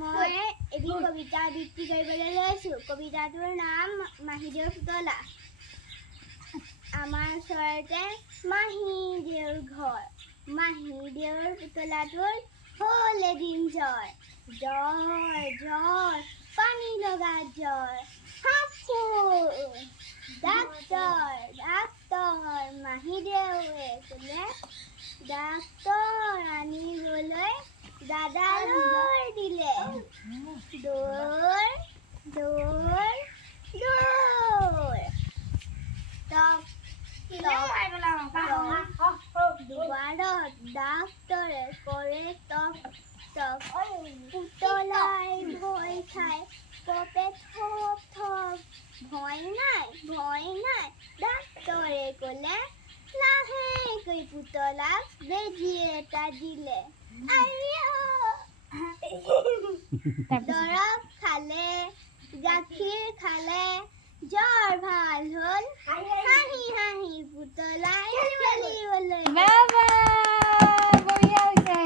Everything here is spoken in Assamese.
মই এটি কবিতা আবৃত্তি কৰিবলৈ লৈছোঁ। কবিতাটোৰ নাম মাহীদেউৰ পুতলা। আমাৰ ওচৰতে মাহীদেউৰ ঘৰ, মাহীদেউৰ পুতলাটোৰ হ'ল এদিন জ্বৰ, জ্বৰ জ্বৰ পানী লগা জ্বৰ, ডাক্তৰ ডাক্তৰ মাহীদেউৱে ক'লে ডাক্তৰ আনিবলৈ দাদালৈ দিলে। দৌৰ দৌৰ দৌৰ দুৱাৰত ডাক্তৰে কৰে টক টক, পুতলাই ভয় খাই কপে থপ থপ, ভয় নাই ডাক্তৰে ক'লে লাহেকৈ পুতলাক বেজী এটা দিলে। দৰৱ খালে, গাখীৰ খালে, জ্বৰ ভাল হ'ল, হাঁহি হাঁহি পুতলাই খেলিবলৈ। বঢ়িয়া হৈছে।